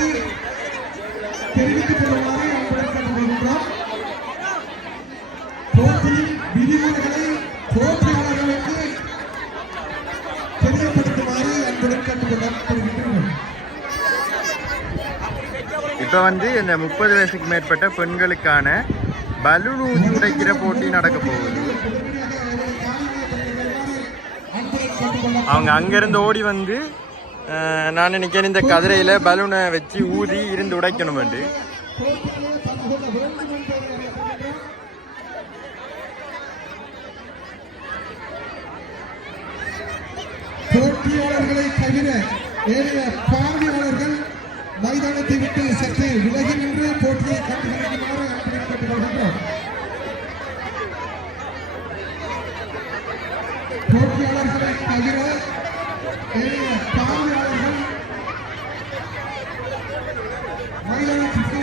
வந்து தெரிவித்துக் கொள்ளுமாறு கேட்டுக்கொள்கின்றோம். போட்டியின் விதிமுறைகளை போட்டியாளர்களுக்கு தெரியப்படுத்துமாறு அன்புடன் கேட்டுக்கொள்ளப்படுகின்றோம். இப்போ வந்து இந்த முப்பது வயசுக்கு மேற்பட்ட பெண்களுக்கான பலூன் ஊதி உடைக்கிற போட்டி நடக்க போகுது. அவங்க அங்கேருந்து ஓடி வந்து நான் நினைக்கிறேன் இந்த கதிரையில் பலூனை வச்சு ஊதி இருந்து உடைக்கணும் வந்து போட்டியாளர்களை தவிர ஏனைய பார்வையாளர்கள் மைதானத்தை விட்டு சற்று விலகி நின்று போட்டியை கண்டுகளிக்குமாறு அன்புடன் கேட்டுக்கொள்கின்றோம் போட்டியாளர்களை தவிர ஏனைய பார்வையாளர்கள் மைதானத்திற்கு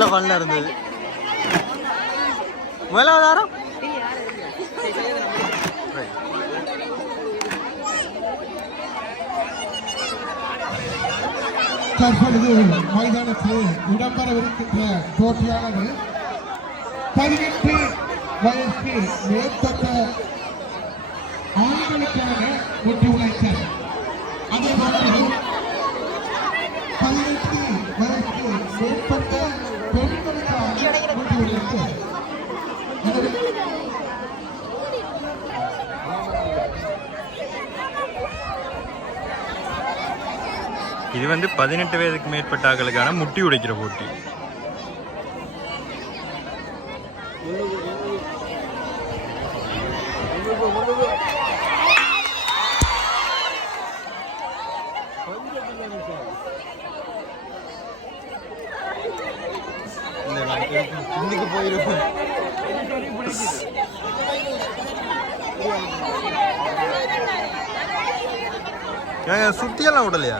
நல்ல பண்ண இருந்தது. முதலாவதாரம் தற்பொழுது மைதானத்தில் இடம்பெறவிருக்கின்ற போட்டியானது பதினெட்டு வயசுக்கு மேற்பட்ட ஆண்களுக்கான ஒட்டு இது வந்து பதினெட்டு வயதுக்கு மேற்பட்ட ஆட்களுக்கான முட்டி உடைக்கிற போட்டி. இன்னைக்கு போயிருப்போம் ஏங்க சுத்தியெல்லாம் விடலையா?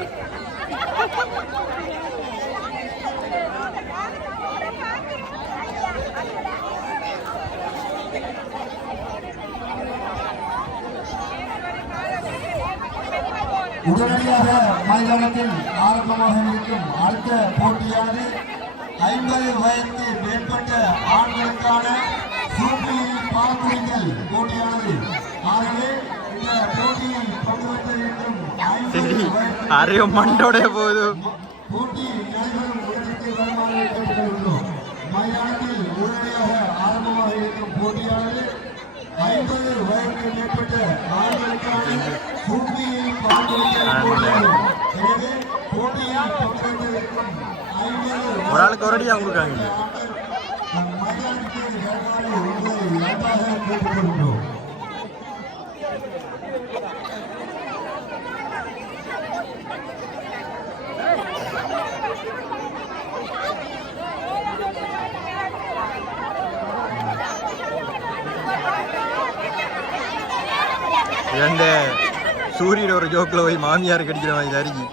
உடனடியாக மைதானத்தில் ஆரம்பமாக இருக்கும் அடுத்த போட்டியானது ஐம்பது வயதுக்கு மேற்பட்ட ஆண்களுக்கான சூப்பியில் பால்குடித்தல் போட்டியானது. ஆகவே இந்த போட்டியில் பங்கு பெற்ற சரி ஐம்பது அரையோ மண்டோடைய போகுது. போட்டி நடைபெறும் இடத்திற்கு வருமாறு கேட்டுக்கொள்கிறோம் மைதானத்தில் உடனடியாக ஆரம்பமாக இருக்கும் போட்டியானது ஐம்பது வயதுக்கு மேற்பட்ட ஆண்களுக்கான சூப்பியில் ஒரு ஆளுக்கு ஒரு அடியாக கொடுக்காங்க மைதானத்துக்கு சூரியன் ஒரு ஜோக்கில் போய் மாமியார் கடிக்கிற மாதிரி அருகி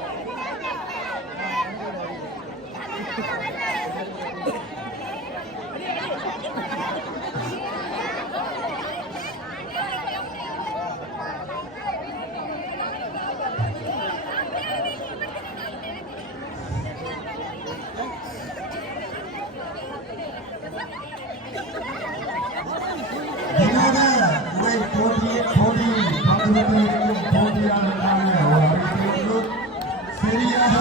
வினோத உரை போட்டி போட்டியில் பங்கு பெற்றிருக்கும் போட்டியாளர்களுக்கான ஒரு அறிவிப்பு சரியாக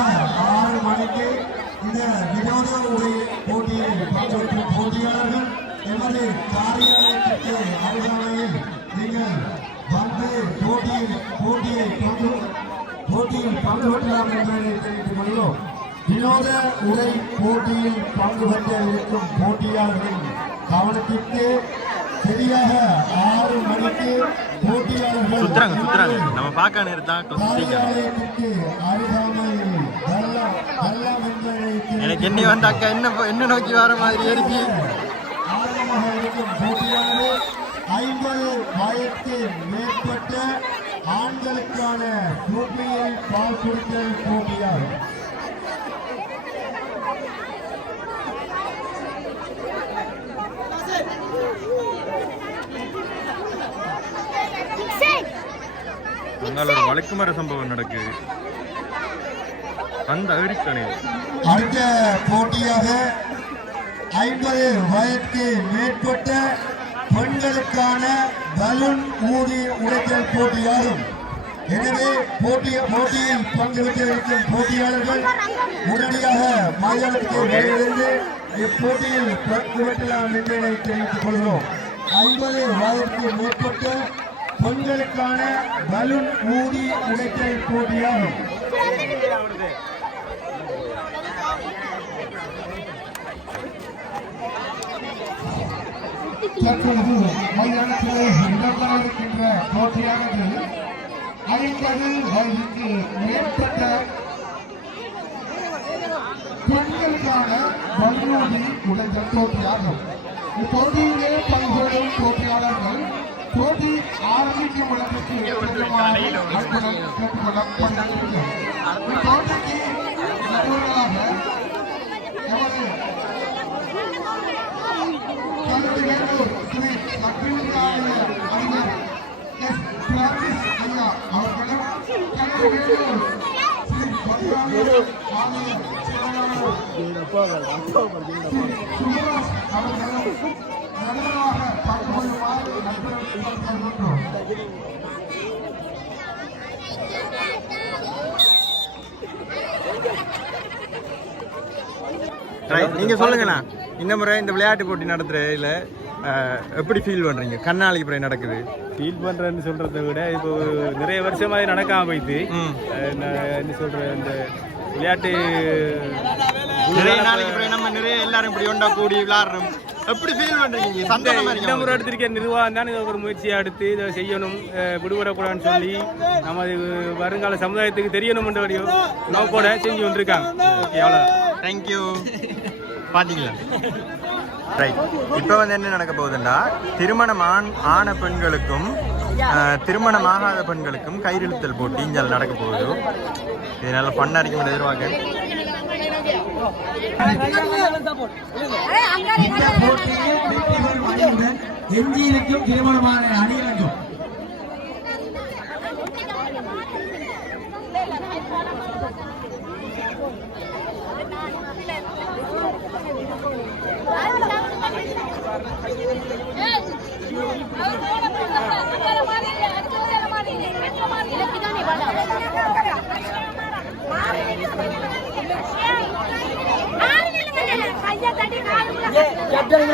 ஆறு மணிக்கு இந்த வினோத உரை போட்டியில் பங்கு பெற்றும் போட்டியாளர்கள் எமது காரியாலயத்திற்கு அருகாமையில் நீங்கள் வந்து போட்டியில் போட்டியை பங்கு போட்டியில் பங்கு பெற்றலாம் என்பதை தெரிவித்துக் கொள்கிறோம் வினோத உரை போட்டியில் பங்கு பெற்ற இருக்கும் போட்டியாளர்களின் கவனத்திற்கு சரியாக ஆறு மணிக்கு போட்டியாளர்கள் சுத்துறாங்க சுத்துறாங்க. நம்ம பார்க்க காரியாலயத்திற்கு அருகாமையில் எனக்கு என்ன நோக்கி வர மாதிரி இருக்கு? ஆரம்பமாக இருக்கும் போட்டியானது ஐம்பது வயதுக்கு மேற்பட்ட ஆண்களுக்கான சூப்பியில் பால் குடித்தல் போட்டியாகும் அங்கால ஒரு வழக்குமர சம்பவம் நடக்குது. அந்த அகிரிக்கணி அடுத்த போட்டியாக ஐம்பது வயதுக்கு மேற்பட்ட பெண்களுக்கான பலூன் ஊதி உடைத்தல் போட்டியாகும். எனவே போட்டிய போட்டியில் பங்கு பெற்றிருக்கும் போட்டியாளர்கள் உடனடியாக மைதானத்துக்கு வருகிறது இப்போட்டியில் பங்கு பெற்றலாம் தெரிவித்துக் கொள்கிறோம். ஐம்பது வயதுக்கு மேற்பட்ட பெண்களுக்கான பலூன் ஊதி உடைத்தல் போட்டியாகும். தற்பொழுது மைதானத்திலே இடம்பெற இருக்கின்ற போட்டியானது ஐம்பது வயதுக்கு மேற்பட்ட பெண்களுக்கான வல்லுநி உடைந்த போட்டியாகும். இப்போட்டியிலே பங்கேறும் போட்டியாளர்கள் போட்டி ஆரம்பிக்கும் இடத்திற்கு செல்லுமாறு அன்புடன் கேட்டுக்கொள்ளப்படுகிறது இப்போட்டிக்கு முதலாக எமது கருத்துவேலூர் ஸ்ரீ சக்தியுடைய அறிஞர் நீங்க சொல்லுங்கண்ணா. இந்த முறை இந்த விளையாட்டு போட்டி நடத்துறதுல அஹ், எப்படி ஃபீல் பண்றீங்க? கண்ணாளிக்கு பிறகு நடக்குது. ஃபீல் பண்றேன்னு சொல்றதை விட இப்போ நிறைய வருஷமா இது நடக்காம போயிட்டு என்ன சொல்றேன் இந்த விளையாட்டு நிறைய நாளைக்கு பிறகு நம்ம நிறைய எல்லாரும் இப்படி ஒண்டா கூடி விளையாடுறோம் எப்படி ஃபீல் பண்றீங்க? சந்தோஷமா இந்த முறை எடுத்திருக்க நிர்வாகம் தான் இதை ஒரு முயற்சியை எடுத்து இதை செய்யணும் விடுபடக்கூடாதுன்னு சொல்லி நம்ம இது வருங்கால சமுதாயத்துக்கு தெரியணும் வரையும் நோக்கோட செஞ்சு கொண்டிருக்காங்க. ஓகே அவ்வளோ தேங்க்யூ பாத்தீங்களா? ரைட் இப்போ வந்து என்ன நடக்க போகுதுன்னா திருமணம் ஆண் ஆன பெண்களுக்கும் திருமணம் ஆகாத பெண்களுக்கும் கயிறிழுத்தல் போட்டி இங்கே நடக்க போகுது இது நல்ல ஃபன்னாக இருக்கும் எதிர்பார்க்க வெற்றி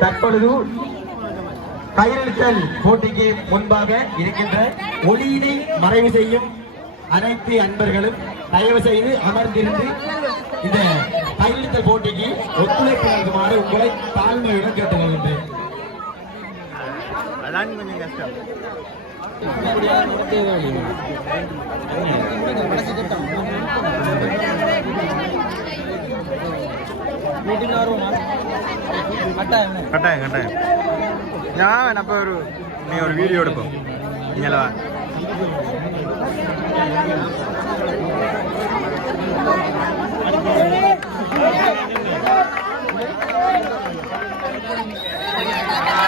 தற்பொழுது கையெழுத்தல் போட்டிக்கு முன்பாக இருக்கின்ற ஒளியினை மறைவு செய்யும் அனைத்து அன்பர்களும் தயவு செய்து அமர்ந்திருந்து இந்த கையெழுத்தல் போட்டிக்கு ஒத்துழைப்பு நல்குமாறு உங்களை தாழ்மையுடன் கேட்டுக்கொள்கின்றேன். அதான் கொஞ்சம் கஷ்டம். கட்டாயம் கட்டாயம் ഞാൻ വേണപ്പോ ഒരു നീ ഒരു വീഡിയോ എടുക്കും ഇങ്ങനെ Thank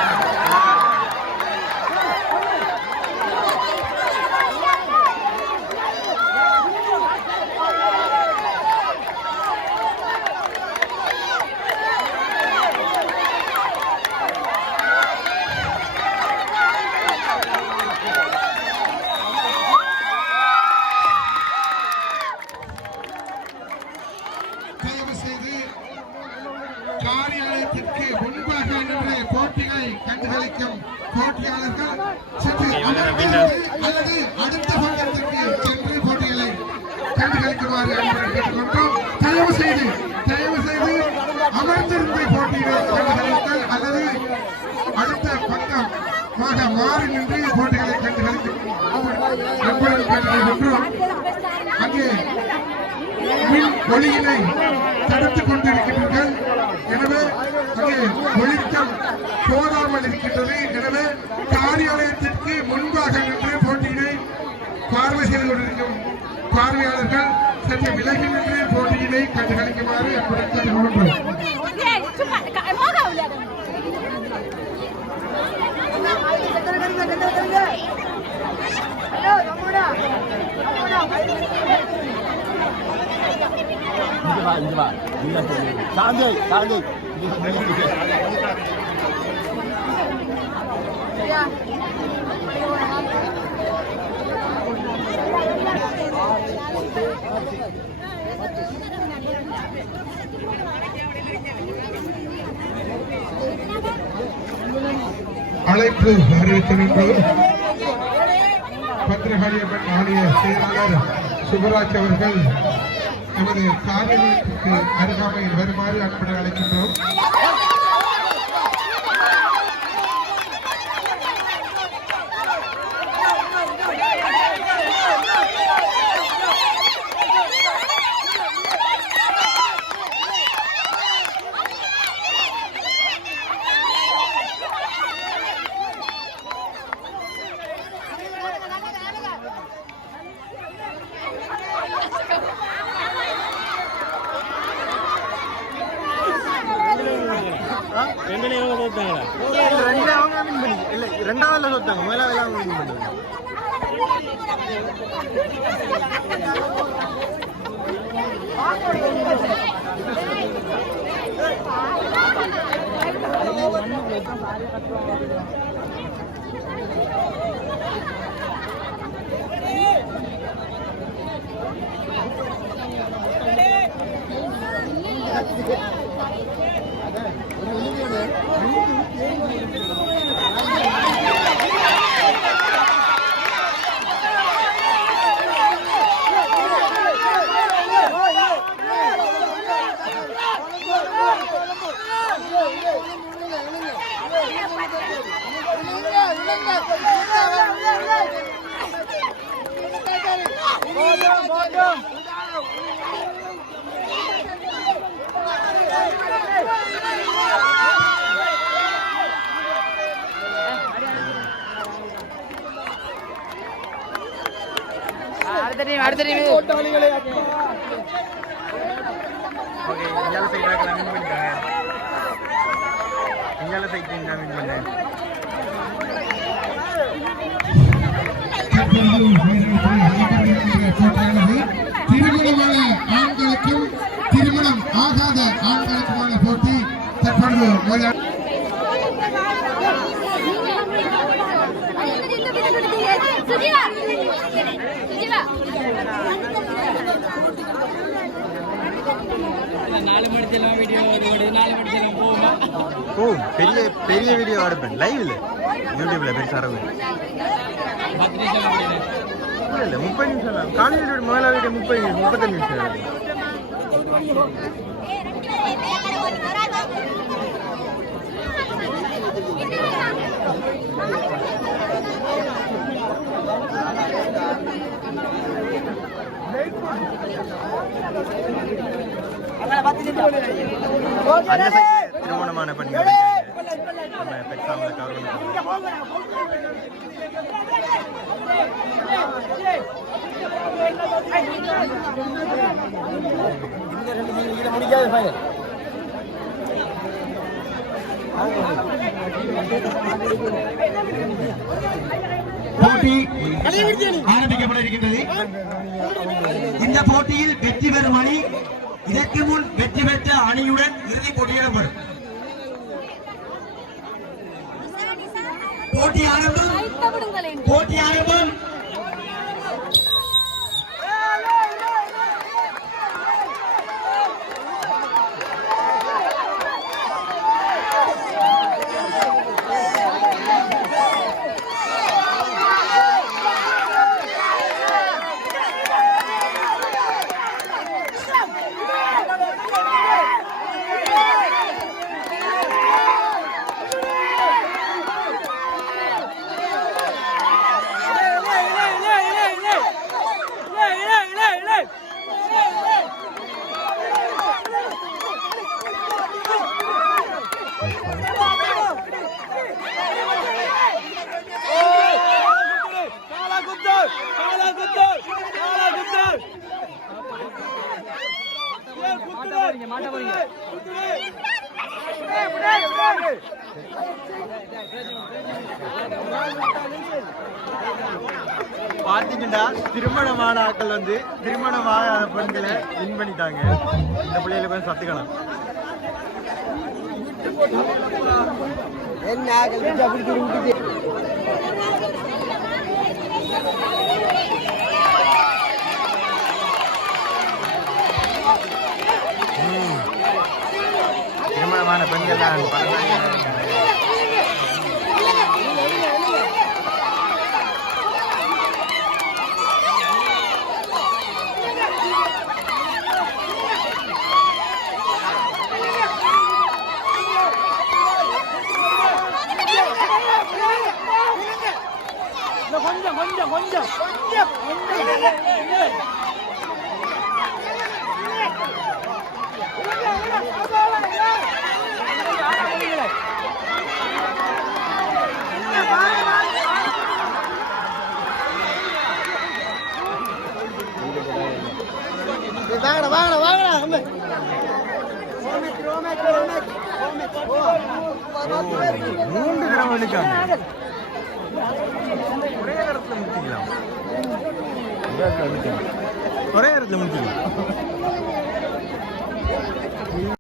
தயவு செய்து தயவு செய்து அமர்ந்திருந்து போட்டியிடுங்கள் அல்லது அடுத்த பக்கமாக மாறி நின்று போட்டிகளை கண்டுகளிக்கின்றோம் அங்கே மின் ஒளியினை தடுத்துக் கொண்டிருக்கின்றீர்கள். எனவே அங்கே ஒளித்தம் போதாமல் இருக்கின்றது. எனவே பார்வை செய்து கொண்டிருக்கும் பார்வையாளர்கள் சற்று விலகி நின்று போட்டியினை கண்டு கழிக்குமாறு அன்புடன் கேட்டுக்கொள்கின்றோம் சும்மா மோகம் விளையாடு அழைப்பு அறிவித்திருந்தோம் பத்திரகாளியம்மன் ஆலய செயலாளர் சுபராஜ் அவர்கள். நமது காதலுக்கு அருகாமையில் வருமாறு அன்புடன் அழைக்கின்றோம். அதான் ஓகே இந்தியாவில் சைடு இருக்கலாம் வின் பண்ணிட்டாங்க இந்தியாவில் சைடு டீம் தான் வின் பண்ணேன் திருமணமான ஆண்களுக்கும் திருமணம் ஆகாத ஆண்களுக்குமான போட்டி தற்பொழுது ஓ பெரிய பெரிய வீடியோ எடுப்பேன். லைவ்ல யூடியூப்ல பெருசாக இருக்கும் இல்ல. இல்ல முப்பது நிமிஷம் காலையில் முதல்ல வீடியோ முப்பது நிமிஷம் முப்பத்தஞ்சு நிமிஷம் இருக்கும். அந்த சைடு திருமணமான பெண்கள் இருக்காங்க. நம்ம போட்டி ஆரம்பிக்கப்பட இருக்கின்றது இந்த போட்டியில் வெற்றி பெறும் அணி இதற்கு முன் வெற்றி பெற்ற அணியுடன் இறுதிப் போட்டியிடப்படும் போட்டி ஆரம்பம் போட்டி ஆரம்பம் பாத்தீங்கன்னா திருமணமான ஆட்கள் வந்து திருமணமான பெண்களை வின் பண்ணிட்டாங்க. இந்த பிள்ளைகளை கொஞ்சம் சத்துக்கணும். திருமணமான பெண்கள் தான் பரவாயில்லை. மூன்று தடவை எடுக்காங்க बरं यार जमून तुला